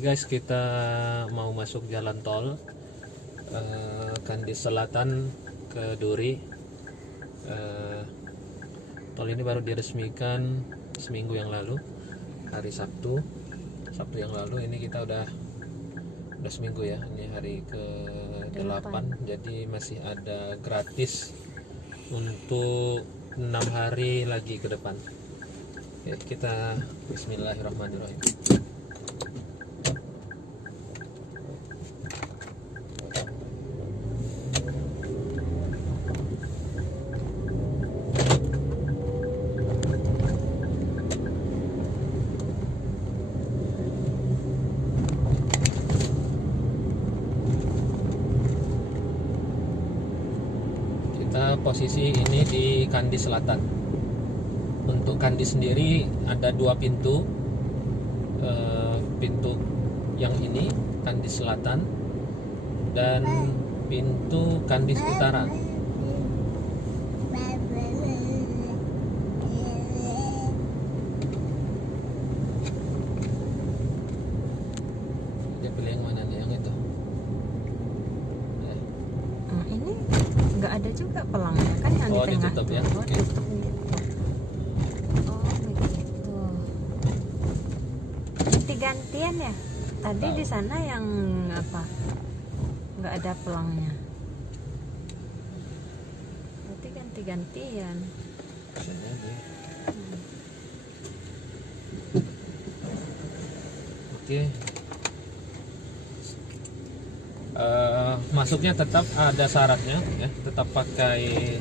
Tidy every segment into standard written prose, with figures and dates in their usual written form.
guys, kita mau masuk jalan tol Kandis Selatan ke Duri. Tol ini baru diresmikan seminggu yang lalu, hari Sabtu yang lalu. Ini kita udah seminggu ya, ini hari ke-8, jadi masih ada gratis untuk 6 hari lagi ke depan. Oke, kita bismillahirrahmanirrahim. Posisi ini di Kandis Selatan. Untuk Kandis sendiri ada 2 pintu. Pintu yang ini Kandis Selatan dan pintu Kandis Utara. Dia pilih yang mana nih? Yang itu. Ini nggak ada juga pelangnya kan yang di tengah ditutup ya. Oke. Ditutup gitu. Oh begitu. Ganti-gantian ya. Tadi di sana yang apa? Nggak ada pelangnya. Berarti ganti-gantian. Oke. Masuknya tetap ada syaratnya ya, tetap pakai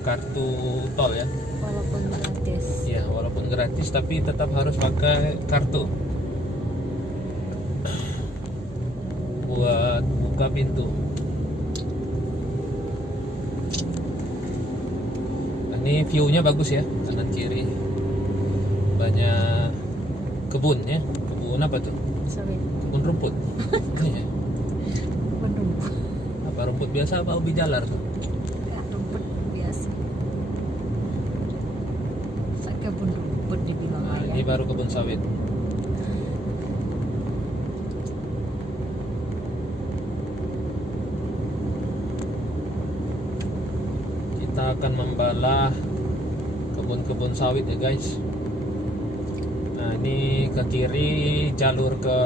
kartu tol ya. Walaupun gratis. Ya, walaupun gratis tapi tetap harus pakai kartu buat buka pintu. Nah, ini view-nya bagus ya, kanan kiri banyak kebun ya. Kebun apa tuh? Sawit. Kebun rumput. Ini ya. Kebun rumput. Apa rumput biasa apa ubi jalar tuh? Ya, rumput biasa. Kebun rumput dibilang Nah, ayah. ini baru kebun sawit. Kita akan membalah kebun-kebun sawit ya guys. Nah, ini ke kiri jalur ke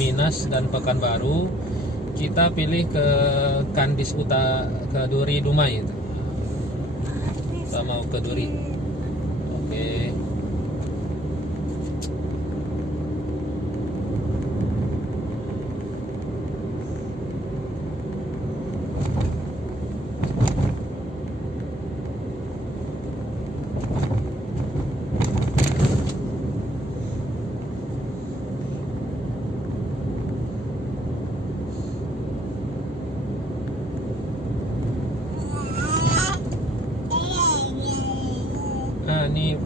Minas dan Pekanbaru. Kita pilih ke Kandis Utara, ke Duri Dumai itu. Kita mau ke Duri. Oke. Nah, ini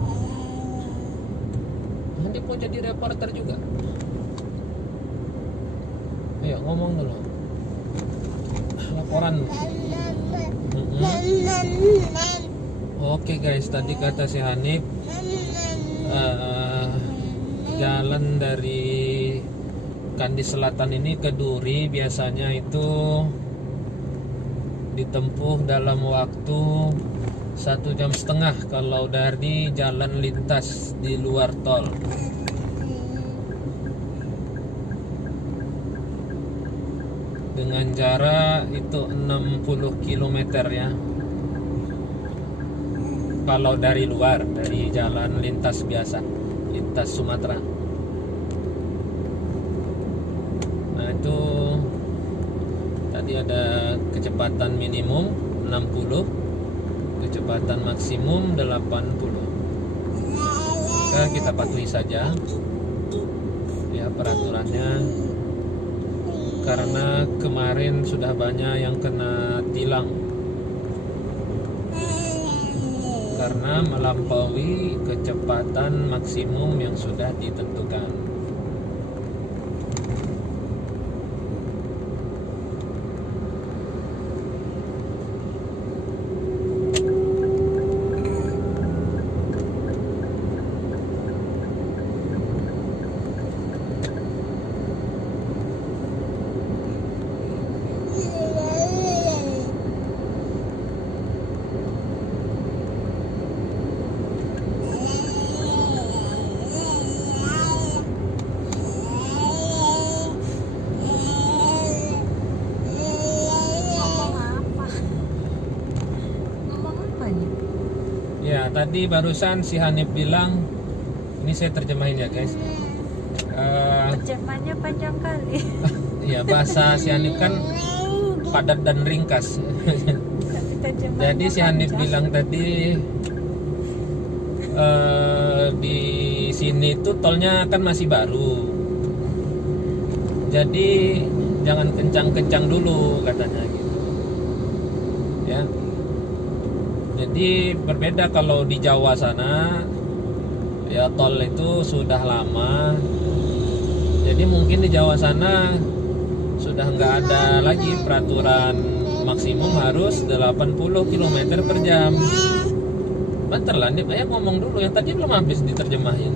mau jadi reporter juga. Ayo ngomong dulu. Laporan. Oke guys, tadi kata si Hanif jalan dari Kandis Selatan ini ke Duri biasanya itu ditempuh dalam waktu 1,5 jam kalau dari jalan lintas di luar tol. Dengan jarak itu 60 km ya. Kalau dari luar, dari jalan lintas biasa, lintas Sumatera. Nah, itu tadi ada kecepatan minimum 60, kecepatan maksimum 80. Nah, kita patuhi saja ya peraturannya, karena kemarin sudah banyak yang kena tilang karena melampaui kecepatan maksimum yang sudah ditentukan. tadi barusan si Hanif bilang, ini saya terjemahin ya guys. Terjemahnya panjang kali. Ya bahasa si Hanif kan padat dan ringkas. Tapi terjemahnya Jadi si Hanif panjang. bilang tadi di sini tuh tolnya kan masih baru. Jadi jangan kencang-kencang dulu katanya gitu. Ya. Jadi berbeda kalau di Jawa sana, ya tol itu sudah lama. Jadi mungkin di Jawa sana sudah nggak ada lagi peraturan maksimum harus 80 km per jam. Bentar lah, Nip, ayah ngomong dulu, yang tadi belum habis diterjemahin.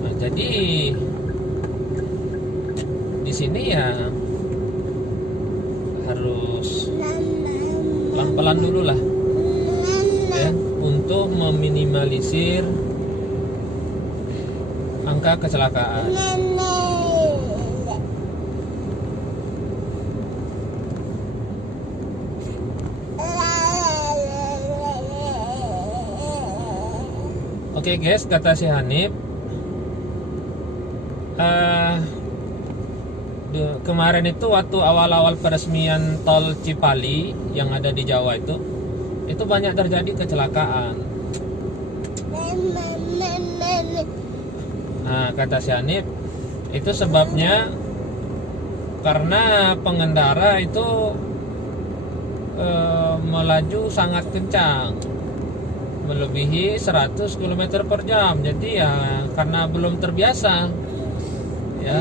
Nah, jadi di sini ya harus pelan-pelan dulu lah, ya, untuk meminimalisir angka kecelakaan. Oke guys, kata si Hanif, kemarin itu waktu awal-awal peresmian tol Cipali yang ada di Jawa itu banyak terjadi kecelakaan. Nah, kata si Hanif, itu sebabnya karena pengendara itu melaju sangat kencang, melebihi 100 km per jam. Jadi ya karena belum terbiasa, ya.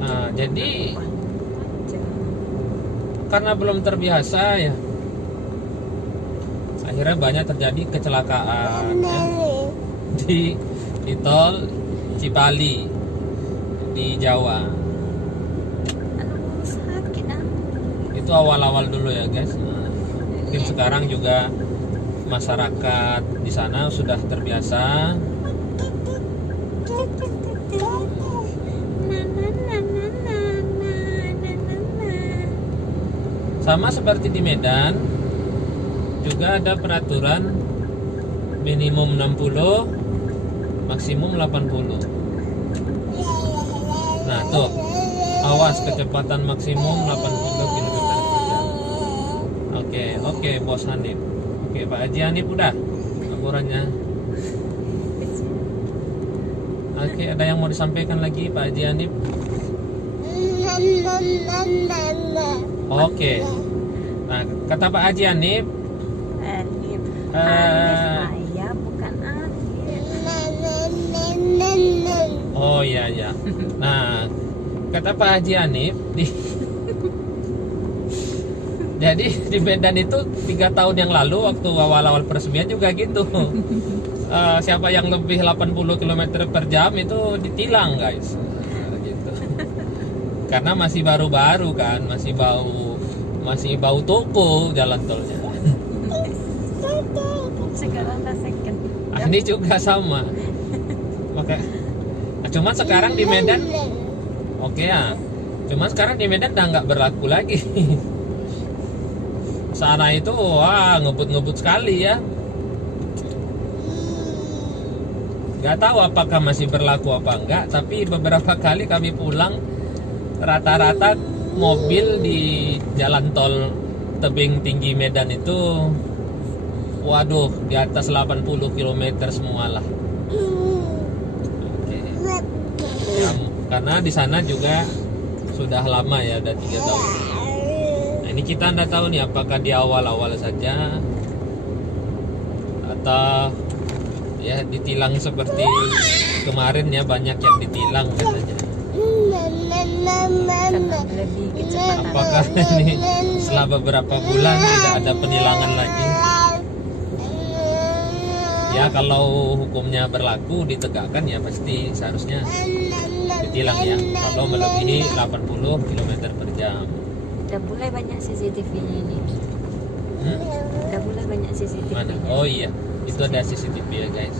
Nah, jadi karena belum terbiasa ya, akhirnya banyak terjadi kecelakaan, ya, di tol Cipali di Jawa. Aduh, sakit ah. Itu awal-awal dulu ya guys. Mungkin sekarang juga masyarakat di sana sudah terbiasa. Sama seperti di Medan, juga ada peraturan minimum 60, maksimum 80. Nah tuh, awas kecepatan maksimum 80 km per jam. Oke, Bos Hanif. Oke, Pak Haji Hanif udah laporannya. Oke, ada yang mau disampaikan lagi Pak Haji Hanif? Oke. Nah, kata Pak Haji Hanif, Hanif. Hanif ayah bukan Hanif. oh iya. Nah, kata Pak Haji Hanif jadi di Medan itu 3 tahun yang lalu waktu awal-awal peresmian juga gitu. Siapa yang lebih 80 km per jam itu ditilang guys. Gitu. Karena masih baru-baru kan, masih bau toko jalan tolnya. Sekarang rasakan. Ini juga sama. Oke. Nah, cuman sekarang di Medan, oke ya. Cuman sekarang di Medan udah nggak berlaku lagi. Sana itu wah ngebut sekali ya. Nggak tahu apakah masih berlaku apa enggak, tapi beberapa kali kami pulang rata-rata mobil di jalan tol tebing tinggi Medan itu waduh di atas 80 km semua lah. Oke. Ya, karena di sana juga sudah lama ya, udah 3 tahun. Nah, ini kita nggak tahu nih apakah di awal-awal saja atau ya ditilang seperti kemarin ya, banyak yang ditilang katanya. Karena lebih kecepatan. Apakah ini setelah beberapa bulan tidak ada penilangan lagi? Ya kalau hukumnya berlaku ditegakkan ya pasti seharusnya ditilang ya kalau melebihi 80 km per jam. Udah mulai banyak CCTV-nya ini. Udah mulai banyak CCTV. Mana? Oh iya, itu ada CCTV ya guys.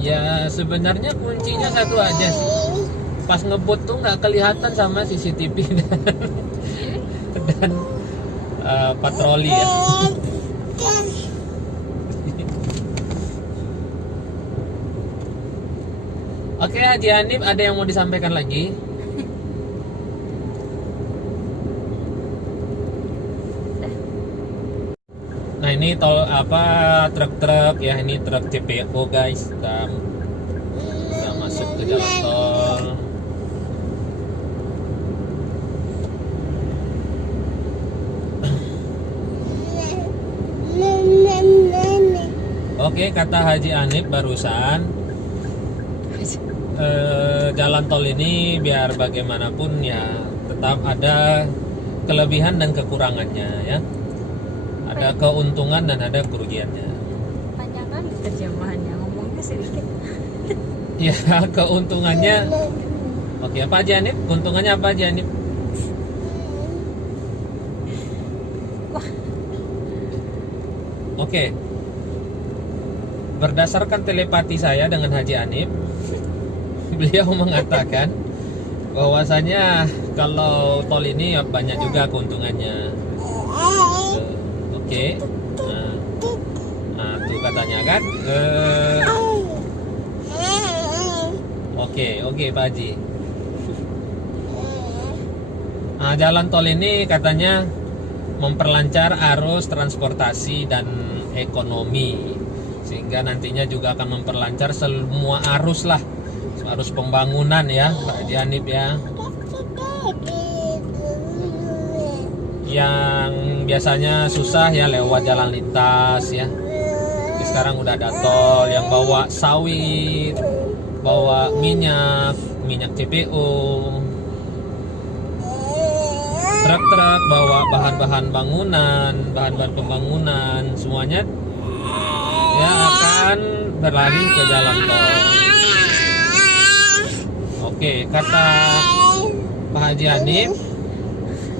Ya sebenarnya kuncinya satu aja sih. pas ngebut tuh nggak kelihatan sama CCTV dan patroli ya. Oke, Haji Hanif, ada yang mau disampaikan lagi? Nah, ini tol apa, truk-truk ya, ini truk CPO guys, udah masuk ke jalan tol. Oke, kata Haji Hanif barusan, jalan tol ini biar bagaimanapun ya tetap ada kelebihan dan kekurangannya ya. Ada keuntungan dan ada kerugiannya. Panjang kali terjemahannya, ngomongnya sedikit. Ya, keuntungannya. Oke, apa aja Hanif? Keuntungannya apa aja Hanif? Oke. Berdasarkan telepati saya dengan Haji Hanif, beliau mengatakan bahwasanya kalau tol ini ya banyak juga keuntungannya. Oke. Nah, tuh katanya kan. Oke, Pak Haji. Nah, jalan tol ini katanya memperlancar arus transportasi dan ekonomi, sehingga nantinya juga akan memperlancar semua arus lah, arus pembangunan ya Pak Haji Hanif ya, yang biasanya susah ya lewat jalan lintas ya. Jadi sekarang udah ada tol yang bawa sawit, bawa minyak CPO, truk-truk bawa bahan-bahan bangunan, bahan-bahan pembangunan, semuanya ya akan berlari ke jalan tol. Oke, kata Pak Haji Hanif,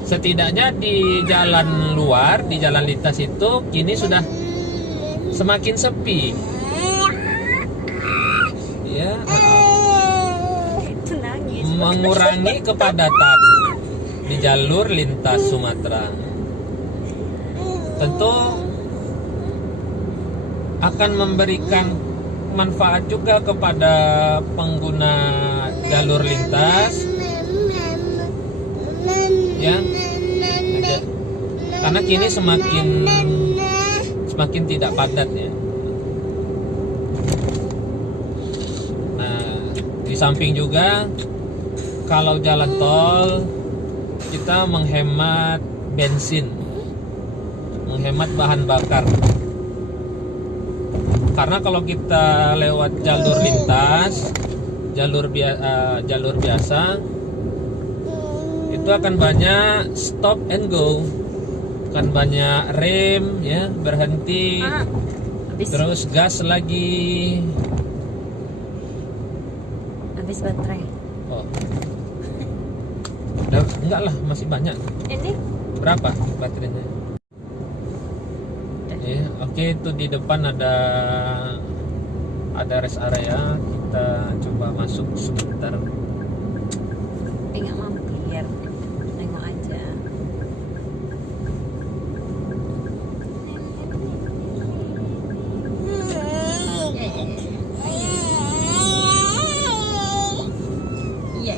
setidaknya di jalan luar, di jalan lintas itu kini sudah semakin sepi. Ya, mengurangi kepadatan di jalur lintas Sumatera. Tentu akan memberikan manfaat juga kepada pengguna jalur lintas ya, karena kini semakin tidak padat ya. Nah, di samping juga kalau jalan tol kita menghemat bensin, menghemat bahan bakar. Karena kalau kita lewat jalur lintas, jalur biasa, itu akan banyak stop and go, akan banyak rem ya, berhenti, terus gas lagi. Habis baterai. Oh, enggak lah, masih banyak. Ini Berapa baterainya? Ya, oke, itu di depan ada rest area. Kita coba masuk sebentar. tinggal mampir, tengok aja. Iya.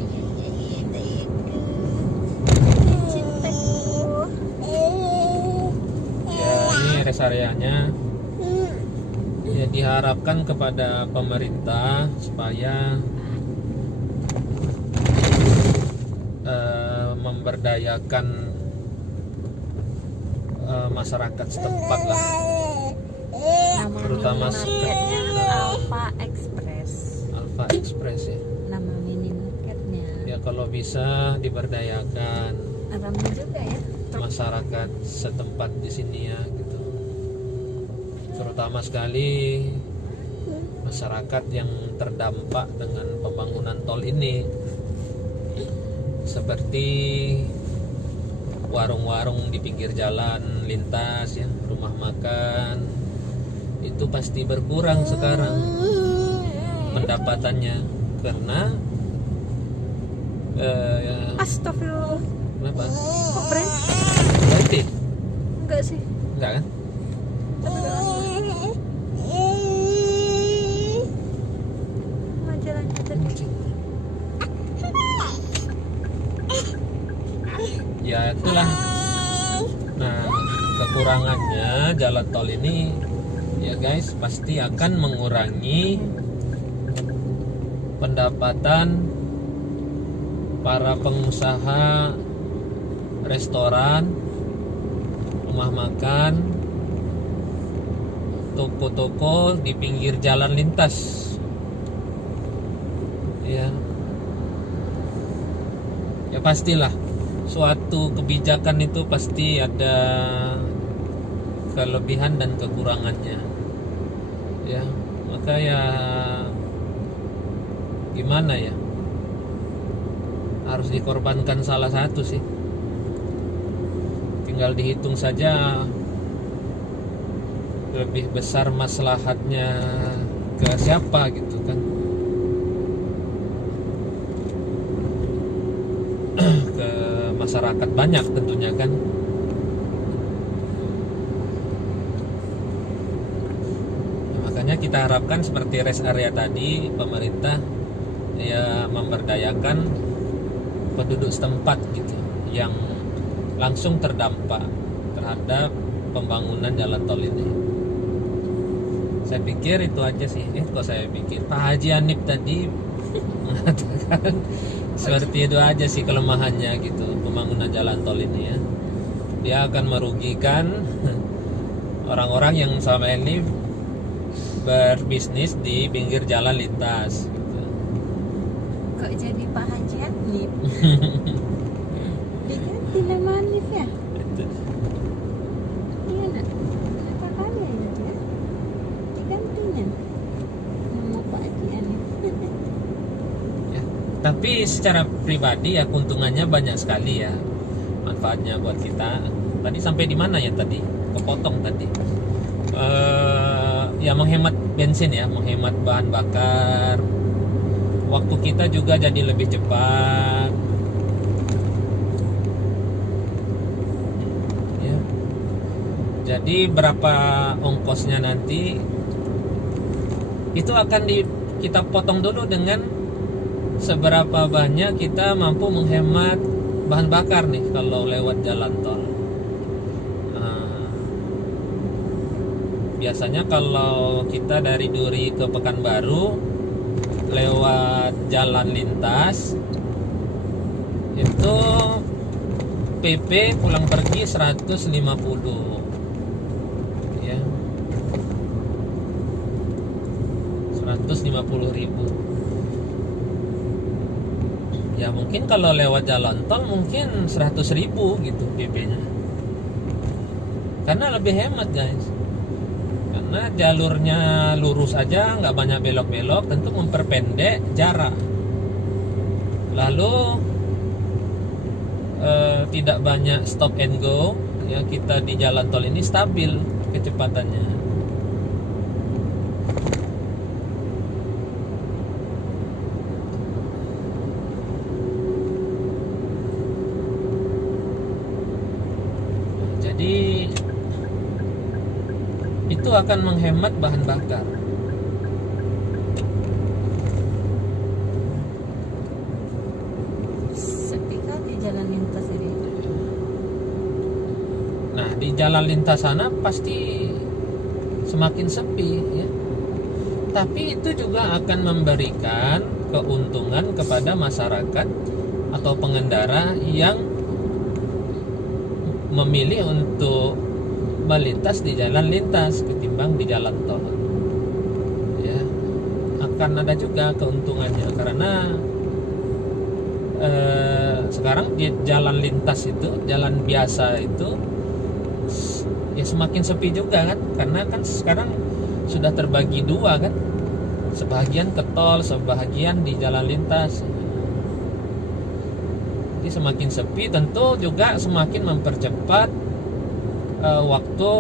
Ya, ini rest areanya. Ya, diharapkan kepada pemerintah supaya memberdayakan masyarakat setempat lah, Nama terutama minimarketnya Alfa Express. Alfa Express ya. Nama minimarketnya. Ya, kalau bisa diberdayakan Ramai juga ya. masyarakat setempat di sini ya gitu. Terutama sekali masyarakat yang terdampak dengan pembangunan tol ini, seperti warung-warung di pinggir jalan lintas ya, rumah makan, itu pasti berkurang sekarang pendapatannya, karena Astagfirullah. Kenapa? Kok brand? Berarti? Enggak sih. Enggak kan? Tapi majalahnya tadi. Ya itulah. Nah, kekurangannya jalan tol ini ya guys, pasti akan mengurangi pendapatan para pengusaha restoran, rumah makan, toko-toko di pinggir jalan lintas. Ya. Ya pastilah suatu kebijakan itu pasti ada kelebihan dan kekurangannya. Ya, maka ya gimana ya? Harus dikorbankan salah satu sih. Tinggal dihitung saja lebih besar maslahatnya ke siapa gitu kan. Ke masyarakat banyak tentunya kan. Makanya kita harapkan seperti rest area tadi, pemerintah ya memberdayakan penduduk setempat gitu yang langsung terdampak terhadap pembangunan jalan tol ini. Saya pikir itu aja sih. Kok saya pikir Pak Haji Hanif tadi mengatakan seperti itu aja sih kelemahannya gitu pembangunan jalan tol ini ya. Dia akan merugikan orang-orang yang selama ini berbisnis di pinggir jalan lintas gitu. Kok jadi Pak Haji Hanif? Diganti nama Hanif ya? Iya nak. Kenapa kali ya ya? Digantinya nama Pak Haji Hanif. Ya, tapi secara pribadi ya keuntungannya banyak sekali ya, manfaatnya buat kita. Tadi sampai di mana ya tadi? Kepotong tadi. Ya menghemat bensin ya, menghemat bahan bakar. Waktu kita juga jadi lebih cepat. Ya. Jadi berapa ongkosnya nanti itu akan kita potong dulu dengan seberapa banyak kita mampu menghemat bahan bakar nih kalau lewat jalan tol. Biasanya kalau kita dari Duri ke Pekanbaru lewat jalan lintas itu PP pulang pergi 150 ya, 150.000. Ya mungkin kalau lewat jalan tol mungkin 100.000 gitu PP-nya, karena lebih hemat guys. Karena jalurnya lurus aja, nggak banyak belok-belok, tentu memperpendek jarak. Lalu tidak banyak stop and go, ya kita di jalan tol ini stabil kecepatannya. Jadi itu akan menghemat bahan bakar. Sepi kali jalan lintas ini. Nah, di jalan lintas sana pasti semakin sepi ya. Tapi itu juga akan memberikan keuntungan kepada masyarakat atau pengendara yang memilih untuk melintas di jalan lintas ketimbang di jalan tol. Ya, akan ada juga keuntungannya karena sekarang di jalan lintas itu, jalan biasa itu ya semakin sepi juga kan, karena kan sekarang sudah terbagi dua kan, sebahagian ke tol, sebahagian di jalan lintas. Jadi semakin sepi tentu juga semakin mempercepat waktu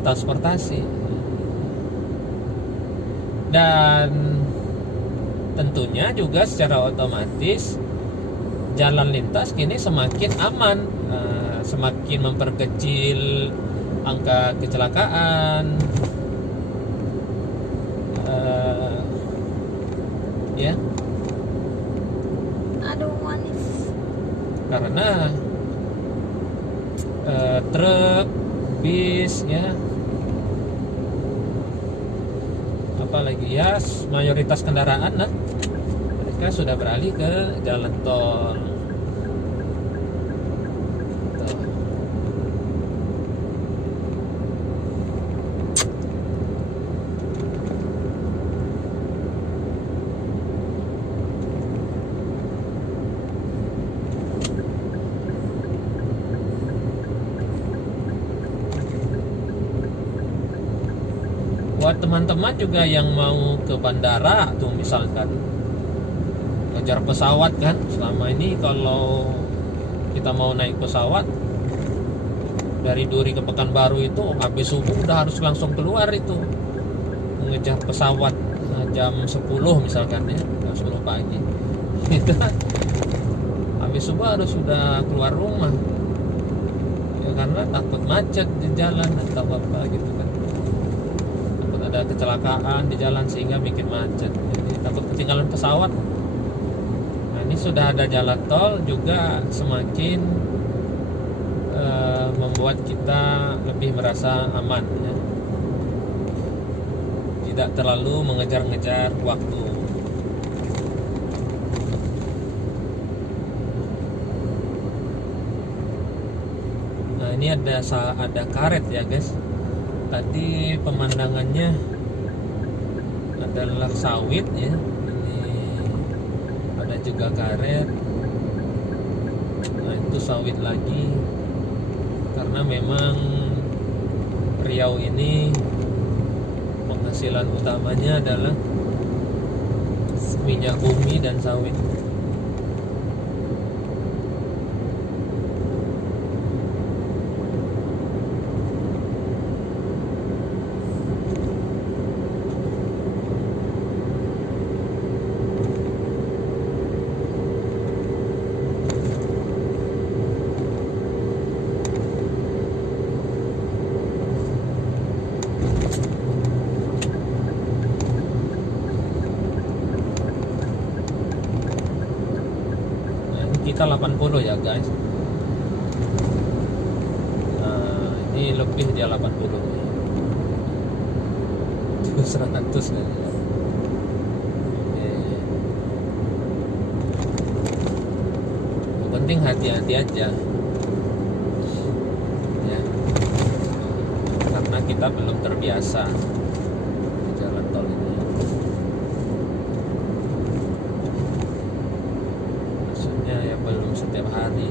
transportasi, dan tentunya juga secara otomatis jalan lintas kini semakin aman, semakin memperkecil angka kecelakaan, ya, Aduh manis. karena truk, bis, ya, apalagi ya mayoritas kendaraan mereka sudah beralih ke jalan tol. Tuh. Buat teman-teman juga yang mau ke bandara tuh misalkan ngejar pesawat kan, selama ini kalau kita mau naik pesawat dari Duri ke Pekanbaru itu habis subuh udah harus langsung keluar itu mengejar pesawat jam 10 misalkan ya, jam 10 pagi itu habis subuh harus sudah keluar rumah ya, karena takut macet di jalan atau apa gitu kan, ada kecelakaan di jalan sehingga bikin macet, jadi takut ketinggalan pesawat. Nah, ini sudah ada jalan tol juga semakin membuat kita lebih merasa aman ya. Tidak terlalu mengejar-ngejar waktu. Nah, ini ada karet ya guys. Tadi pemandangannya adalah sawit ya, ini ada juga karet. Nah itu sawit lagi, karena memang Riau ini penghasilan utamanya adalah minyak bumi dan sawit. Kita 80 ya guys. Nah, ini lebih dia 80 itu 100 kan ya. Yang penting hati-hati aja ya, karena kita belum terbiasa di jalan tol ini. Ya belum setiap hari.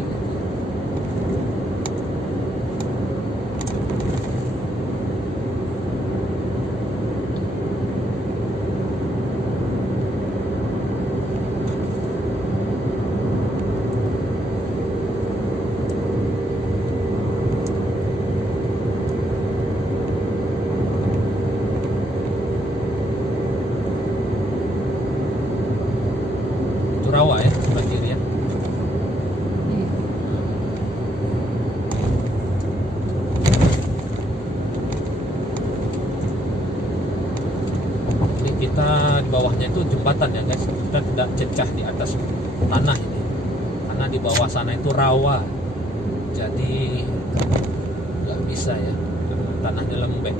Itu rawa ya sebelah kiri ya. Kita di bawahnya itu jembatan ya guys, kita tidak cecah di atas tanah ini karena di bawah sana itu rawa, jadi nggak bisa ya, tanahnya lembek.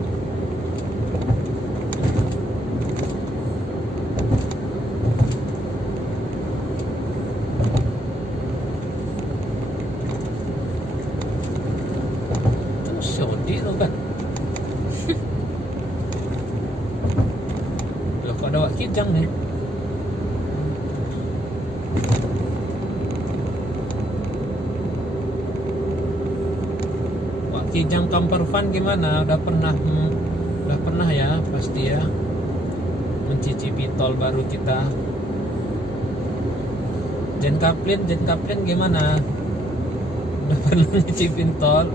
Terus Saudi loh kan. Ada Wak Kijang nih. Wak Kijang Kampervan gimana? Udah pernah ya pasti ya mencicipi tol baru kita. Jen Kaplin gimana? Udah pernah nyicipin tol?